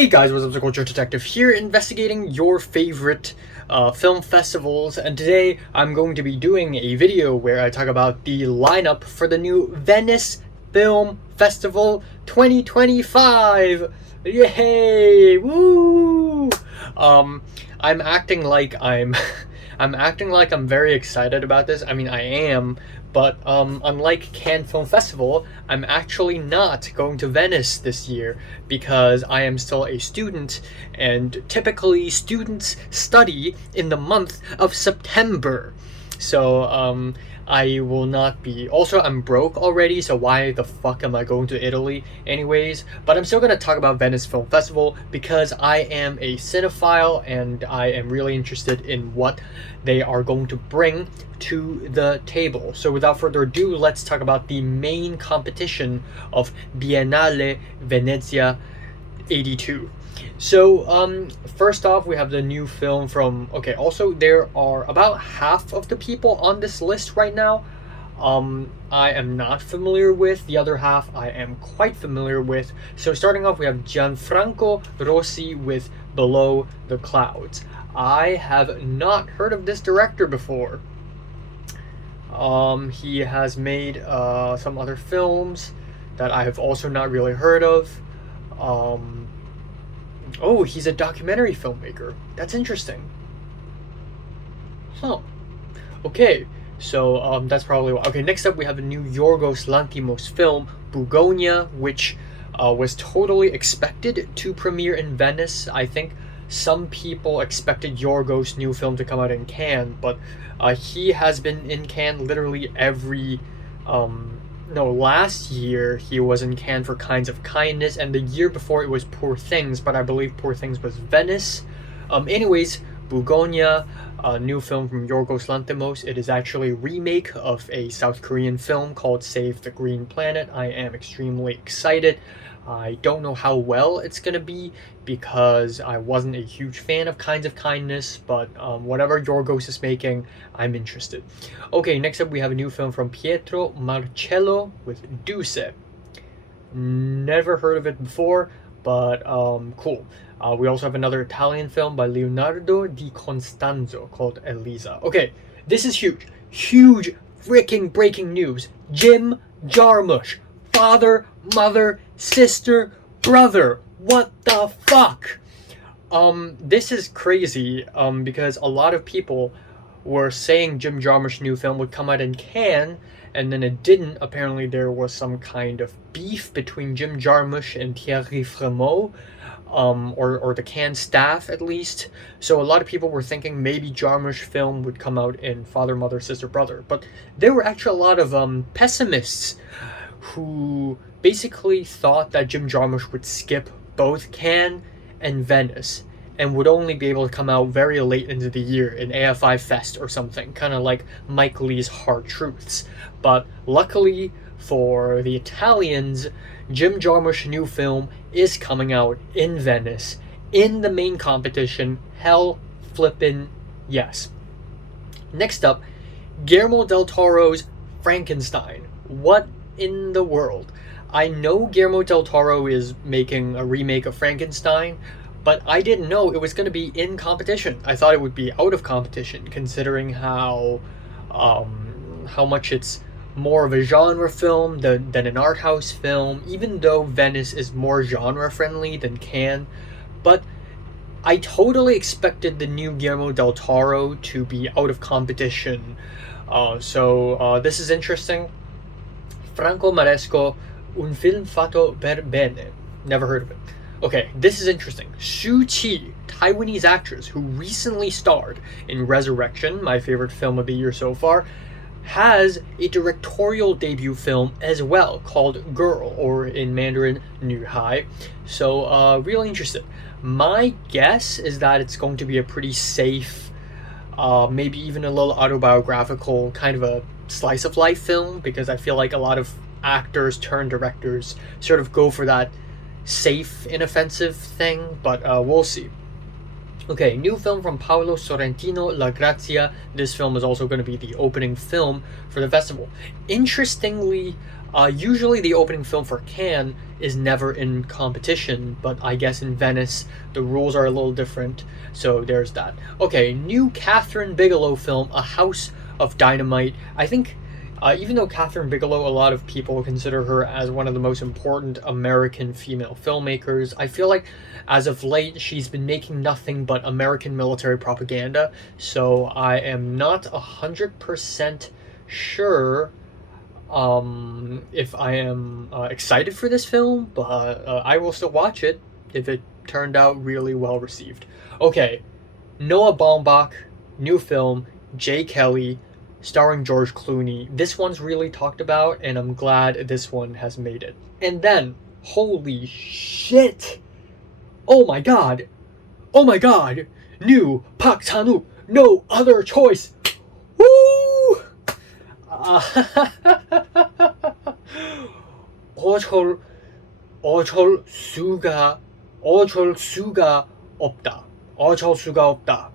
Hey guys, what's up? The Culture Detective here, investigating your favorite film festivals, and today I'm going to be doing a video where I talk about the lineup for the new Venice Film Festival 2025. Yay! Woo! I'm acting like I'm I'm acting like I'm very excited about this. I mean, I am, but unlike Cannes Film Festival, I'm actually not going to Venice this year because I am still a student, and typically students study in the month of September. So I will not be. Also, I'm broke already, so why the fuck am I going to Italy anyways? But I'm still gonna talk about Venice Film Festival because I am a cinephile and I am really interested in what they are going to bring to the table. So without further ado, let's talk about the main competition of Biennale Venezia 82. So first off, we have the new film from, okay, also there are about half of the people on this list right now I am not familiar with. The other half I am quite familiar with. So starting off, we have Gianfranco Rossi with Below the Clouds. I have not heard of this director before. He has made some other films that I have also not really heard of. Oh, he's a documentary filmmaker. That's interesting. Huh. Okay, so that's probably why. Okay, next up we have the new Yorgos Lanthimos film, Bugonia, which was totally expected to premiere in Venice. I think some people expected Yorgos' new film to come out in Cannes, but he has been in Cannes literally every no, last year he was in Cannes for Kinds of Kindness, and the year before it was Poor Things, but I believe Poor Things was Venice. Anyways, Bugonia, a new film from Yorgos Lanthimos. It is actually a remake of a South Korean film called Save the Green Planet. I am extremely excited. I don't know how well it's gonna be because I wasn't a huge fan of Kinds of Kindness, but whatever Yorgos is making, I'm interested. Okay, next up we have a new film from Pietro Marcello with Duce. Never heard of it before, but cool. We also have another Italian film by Leonardo di Constanzo called Elisa. Okay, this is huge. Huge freaking breaking news. Jim Jarmusch. Father, mother, sister, brother. What the fuck? This is crazy, because a lot of people were saying Jim Jarmusch's new film would come out in Cannes, and then it didn't. Apparently there was some kind of beef between Jim Jarmusch and Thierry Frémaux, or the Cannes staff at least. So a lot of people were thinking maybe Jarmusch's film would come out in Father, Mother, Sister, Brother. But there were actually a lot of pessimists who basically thought that Jim Jarmusch would skip both Cannes and Venice and would only be able to come out very late into the year in AFI Fest or something, kind of like Mike Leigh's Hard Truths. But luckily for the Italians, Jim Jarmusch's new film is coming out in Venice in the main competition. Hell flippin' yes. Next up, Guillermo del Toro's Frankenstein. What in the world? I know Guillermo del Toro is making a remake of Frankenstein, but I didn't know it was going to be in competition. I thought it would be out of competition, considering how much it's more of a genre film than an art house film, even though Venice is more genre friendly than Cannes. But I totally expected the new Guillermo del Toro to be out of competition. So this is interesting. Franco Maresco, Un film fatto per bene. Never heard of it. Okay, this is interesting. Suu Qi, Taiwanese actress who recently starred in Resurrection, my favorite film of the year so far, has a directorial debut film as well called Girl, or in Mandarin, Nu Hai. So, really interested. My guess is that it's going to be a pretty safe, maybe even a little autobiographical, kind of a slice of life film, because I feel like a lot of actors turned directors sort of go for that safe, inoffensive thing, but we'll see. Okay, new film from Paolo Sorrentino, La Grazia. This film is also going to be the opening film for the festival. Interestingly, Usually the opening film for Cannes is never in competition, but I guess in Venice the rules are a little different, so there's that. Okay, new Catherine Bigelow film, A House of Dynamite. I think even though Catherine Bigelow, a lot of people consider her as one of the most important American female filmmakers, I feel like as of late she's been making nothing but American military propaganda, so I am not 100% sure if I am excited for this film, but I will still watch it if it turned out really well received. Okay, Noah Baumbach, new film, Jay Kelly, starring George Clooney. This one's really talked about, and I'm glad this one has made it. And then, holy shit! Oh my god! Oh my god! New Park Chan-Wook, No Other Choice! Woo! 어쩔 수가 없다. 어쩔 수가 없다.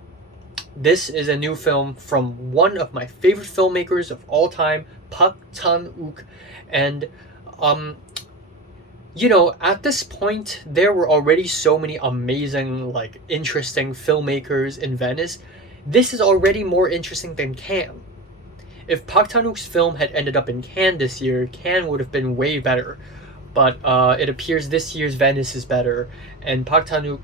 This is a new film from one of my favorite filmmakers of all time, Park Chan-wook, and you know, at this point there were already so many amazing, like, interesting filmmakers in Venice. This is already more interesting than Cannes. If Park Chan-wook's film had ended up in Cannes this year, Cannes would have been way better. But it appears this year's Venice is better, and Park Chan-wook,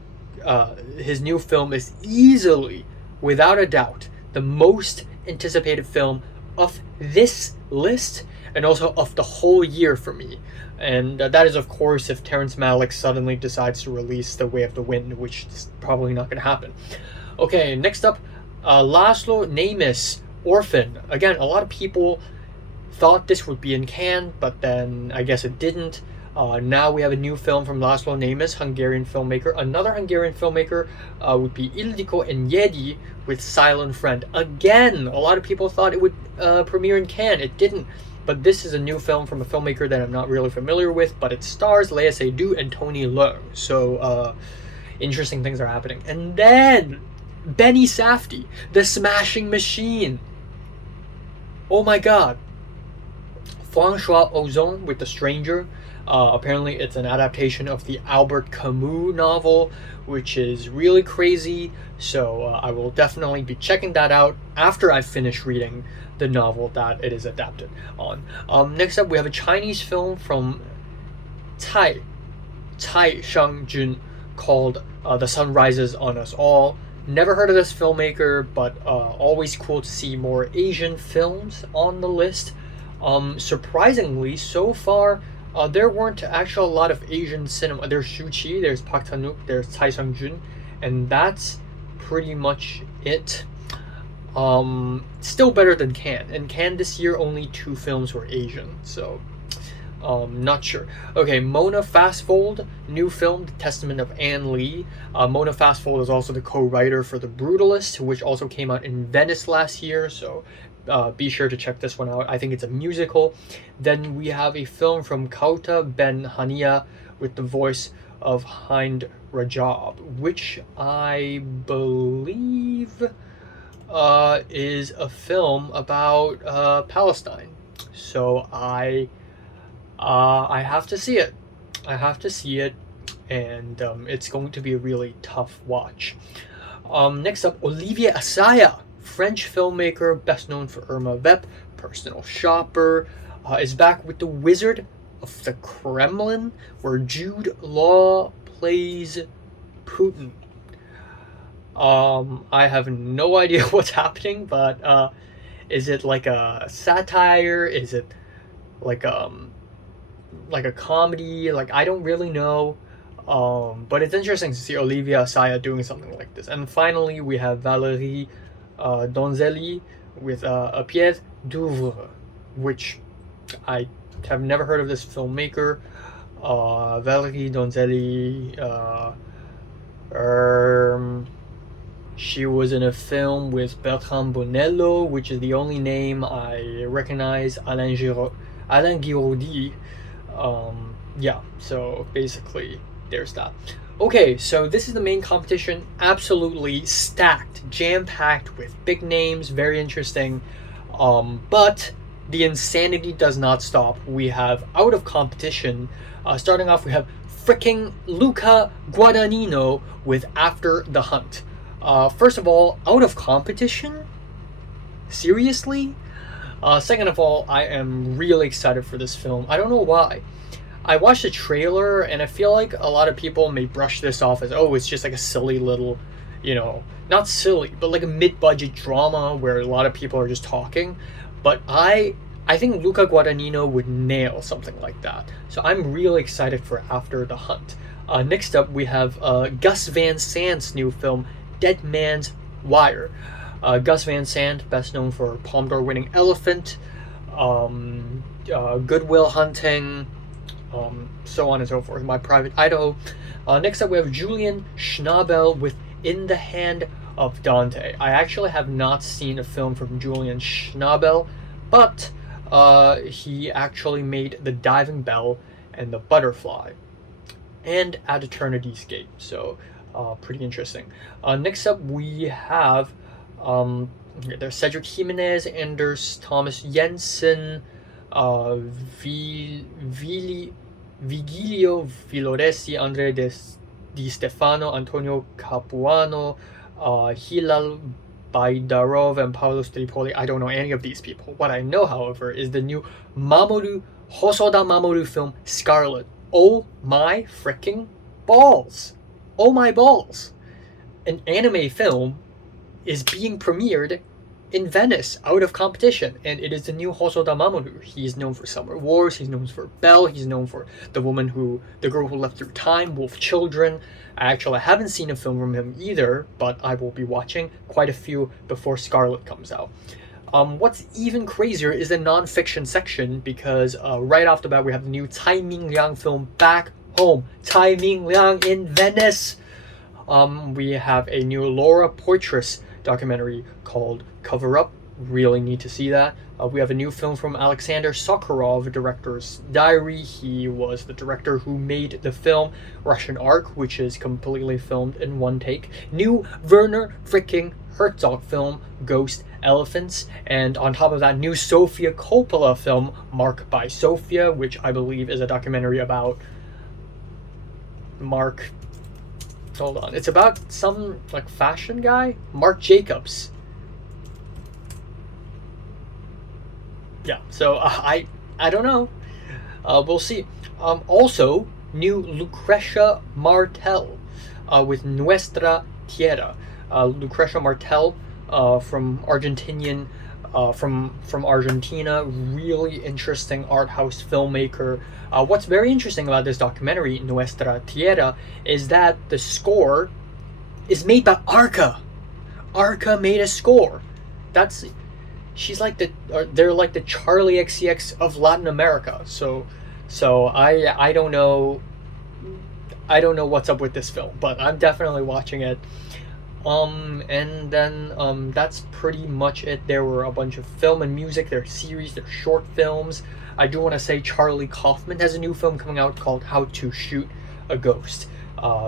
his new film is easily, without a doubt, the most anticipated film of this list, and also of the whole year for me. And that is, of course, if Terrence Malick suddenly decides to release The Way of the Wind, which is probably not going to happen. Okay, next up, Laszlo Nemes, Orphan. Again, a lot of people thought this would be in Cannes, but then I guess it didn't. Now we have a new film from Laszlo Nemes, Hungarian filmmaker. Another Hungarian filmmaker would be Ildikó Enyedi with Silent Friend. Again, a lot of people thought it would premiere in Cannes. It didn't. But this is a new film from a filmmaker that I'm not really familiar with, but it stars Léa Seydoux and Tony Leung. So, interesting things are happening. And then, Benny Safdie, The Smashing Machine. Oh my god. François Ozon with The Stranger. Apparently it's an adaptation of the Albert Camus novel, which is really crazy, so I will definitely be checking that out after I finish reading the novel that it is adapted on. Next up, we have a Chinese film from Tsai Shang-jun called The Sun Rises on Us All. Never heard of this filmmaker, but always cool to see more Asian films on the list. Surprisingly, so far, there weren't actually a lot of Asian cinema. There's Shu Qi, there's Park Chan-wook, there's Tsai Shang-jun, and that's pretty much it. Still better than Cannes. In Cannes this year, only 2 films were Asian, so not sure. Okay, Mona Fastfold, new film, The Testament of Anne Lee. Mona Fastfold is also the co-writer for The Brutalist, which also came out in Venice last year, so be sure to check this one out. I think it's a musical. Then we have a film from Kauta Ben Hania with the voice of Hind Rajab, which I believe is a film about Palestine. So I have to see it. I have to see it, and it's going to be a really tough watch. Next up, Olivier Assayas, French filmmaker, best known for Irma Vep, Personal Shopper, is back with The Wizard of the Kremlin, where Jude Law plays Putin. I have no idea what's happening, but is it like a satire? Is it like a comedy? Like, I don't really know. But it's interesting to see Olivier Assayas doing something like this. And finally, we have Valérie Donzelli with A Pied d'Oeuvre, which I have never heard of this filmmaker. Valérie Donzelli, she was in a film with Bertrand Bonello, which is the only name I recognize. Alain Guiraudie. Yeah, so basically there's that. Okay, so this is the main competition. Absolutely stacked, jam-packed with big names, very interesting. But the insanity does not stop. We have Out of Competition. Starting off, we have freaking Luca Guadagnino with After the Hunt. First of all, Out of Competition? Seriously? Second of all, I am really excited for this film. I don't know why. I watched the trailer and I feel like a lot of people may brush this off as, oh, it's just like a silly little, not silly, but like a mid-budget drama where a lot of people are just talking. But I think Luca Guadagnino would nail something like that. So I'm really excited for After the Hunt. Next up, we have Gus Van Sant's new film, Dead Man's Wire. Gus Van Sant, best known for Palme d'Or winning Elephant, Good Will Hunting, so on and so forth. My Private Idaho. Next up, we have Julian Schnabel with In the Hand of Dante. I actually have not seen a film from Julian Schnabel, but he actually made The Diving Bell and The Butterfly and At Eternity's Gate. So pretty interesting. Next up, we have there's Cedric Jimenez, Anders Thomas Jensen, Vigilio Villoresi, Andre Di Stefano, Antonio Capuano, Hilal Baidarov, and Paolo Stripoli. I don't know any of these people. What I know, however, is the new Hosoda Mamoru film, Scarlet. Oh my freaking balls. Oh my balls. An anime film is being premiered in Venice, Out of Competition, and it is the new Hosoda Mamoru. He's known for Summer Wars, he's known for Belle, he's known for the girl who left through time, Wolf Children. I haven't seen a film from him either, but I will be watching quite a few before Scarlet comes out. What's even crazier is the non-fiction section, because right off the bat we have the new Tsai Ming-Liang film, Back Home. Tsai Ming-Liang in Venice. We have a new Laura Poitras documentary called Cover Up. Really need to see that. We have a new film from Alexander Sakharov, director's diary. He was the director who made the film Russian Ark, which is completely filmed in one take. New Werner freaking Herzog film, Ghost Elephants. And on top of that, new Sofia Coppola film, Mark by Sofia, which I believe is a documentary about Mark. Hold on. It's about some like fashion guy, Marc Jacobs. Yeah. So I don't know. We'll see. Also, new Lucrecia Martel with Nuestra Tierra. Lucrecia Martel from Argentinian. From Argentina, really interesting art house filmmaker. What's very interesting about this documentary, Nuestra Tierra, is that the score is made by Arca. Arca made a score. They're like the Charlie XCX of Latin America. So I don't know what's up with this film, but I'm definitely watching it. And then that's pretty much it. There were a bunch of film and music, there are series, there are short films. I do want to say Charlie Kaufman has a new film coming out called How to Shoot a Ghost.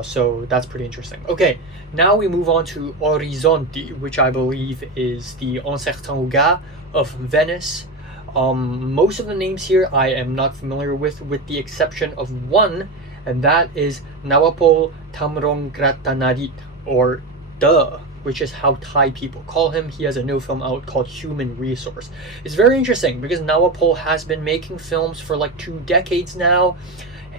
So that's pretty interesting. Okay, now we move on to Orizzonti, which I believe is the Un Certain Gars of Venice. Most of the names here I am not familiar with the exception of one, and that is Nawapol Tamrongratanarit, or Duh, which is how Thai people call him. He has a new film out called Human Resource. It's very interesting because Nawapol has been making films for like 2 decades now,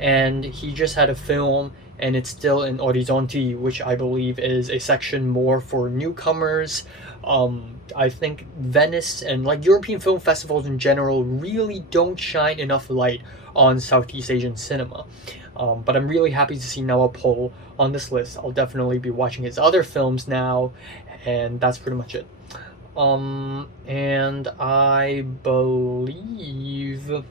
and he just had a film and it's still in Orizzonti, which I believe is a section more for newcomers. I think Venice and like European film festivals in general really don't shine enough light on Southeast Asian cinema. But I'm really happy to see Nawapol on this list. I'll definitely be watching his other films now, and that's pretty much it. And I believe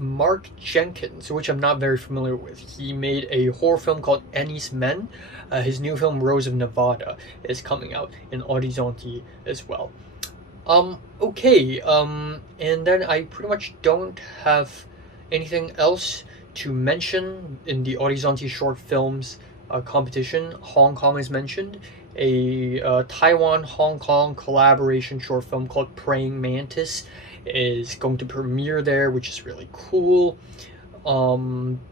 Mark Jenkins, which I'm not very familiar with. He made a horror film called Ennis Men. His new film Rose of Nevada is coming out in Orizzonti as well. Okay, and then I pretty much don't have anything else to mention in the Orizzonti short films competition. Hong Kong is mentioned, a Taiwan-Hong Kong collaboration short film called Praying Mantis is going to premiere there, which is really cool.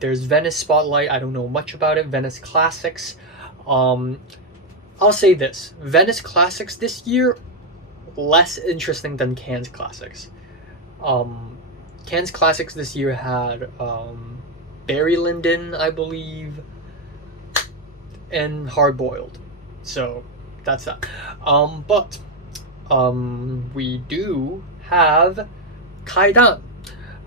There's Venice Spotlight. I don't know much about it. Venice Classics. I'll say this. Venice Classics this year, less interesting than Cannes Classics. Cannes Classics this year had Barry Lyndon, I believe, and Hard Boiled. So that's that. But we do have Kaidan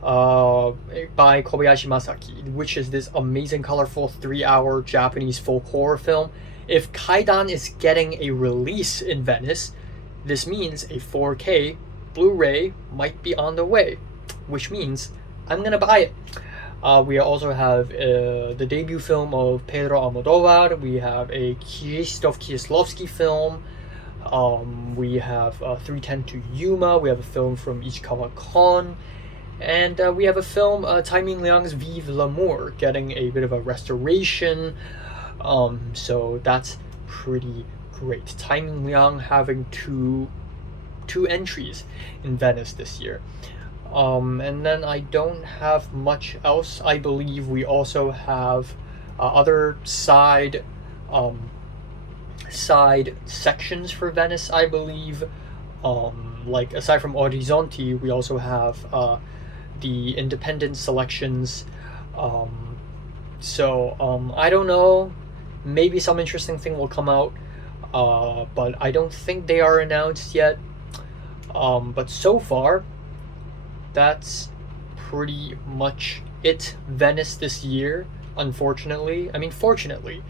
by Kobayashi Masaki, which is this amazing, colorful 3-hour Japanese folk horror film. If Kaidan is getting a release in Venice, this means a 4K Blu-ray might be on the way, which means I'm gonna buy it. We also have the debut film of Pedro Almodovar. We have a Krzysztof Kieslowski film. We have 310 to Yuma. We have a film from Ichikawa Kon. And we have a film, Tsai Ming-Liang's Vive l'Amour, getting a bit of a restoration. So that's pretty great. Tsai Ming-Liang having two entries in Venice this year. And then I don't have much else. I believe we also have other side sections for Venice, I believe. Like aside from Orizzonti, we also have the independent selections. So I don't know. Maybe some interesting thing will come out, but I don't think they are announced yet. But so far, that's pretty much it. Venice this year, unfortunately, I mean fortunately,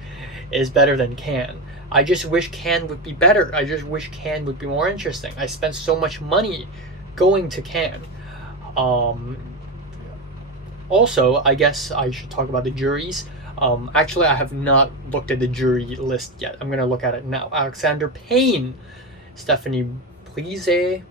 is better than Cannes. I just wish Cannes would be better. I just wish Cannes would be more interesting. I spent so much money going to Cannes. Also, I guess I should talk about the juries. Actually, I have not looked at the jury list yet. I'm gonna look at it now. Alexander Payne, Stephanie Plise,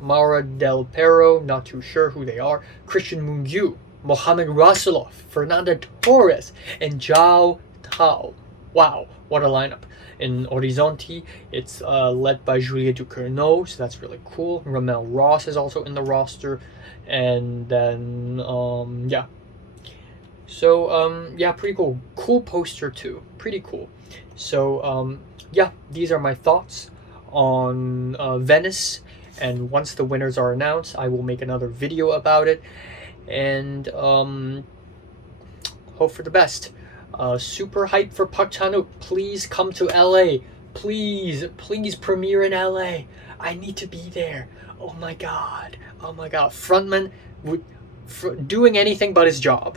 Maura Del Perro, not too sure who they are, Christian Mungiu, Mohamed Rasulov, Fernanda Torres, and Zhao Tao. Wow, what a lineup. In Orizzonti, it's led by Julia Ducournau, so that's really cool. Ramel Ross is also in the roster. And then, yeah. So, yeah, pretty cool. Cool poster, too. Pretty cool. So, yeah, these are my thoughts on Venice. And once the winners are announced, I will make another video about it. And, hope for the best. Super hyped for Park Chan-Wook. Please come to LA. Please premiere in LA. I need to be there. Oh my god. Frontman doing anything but his job.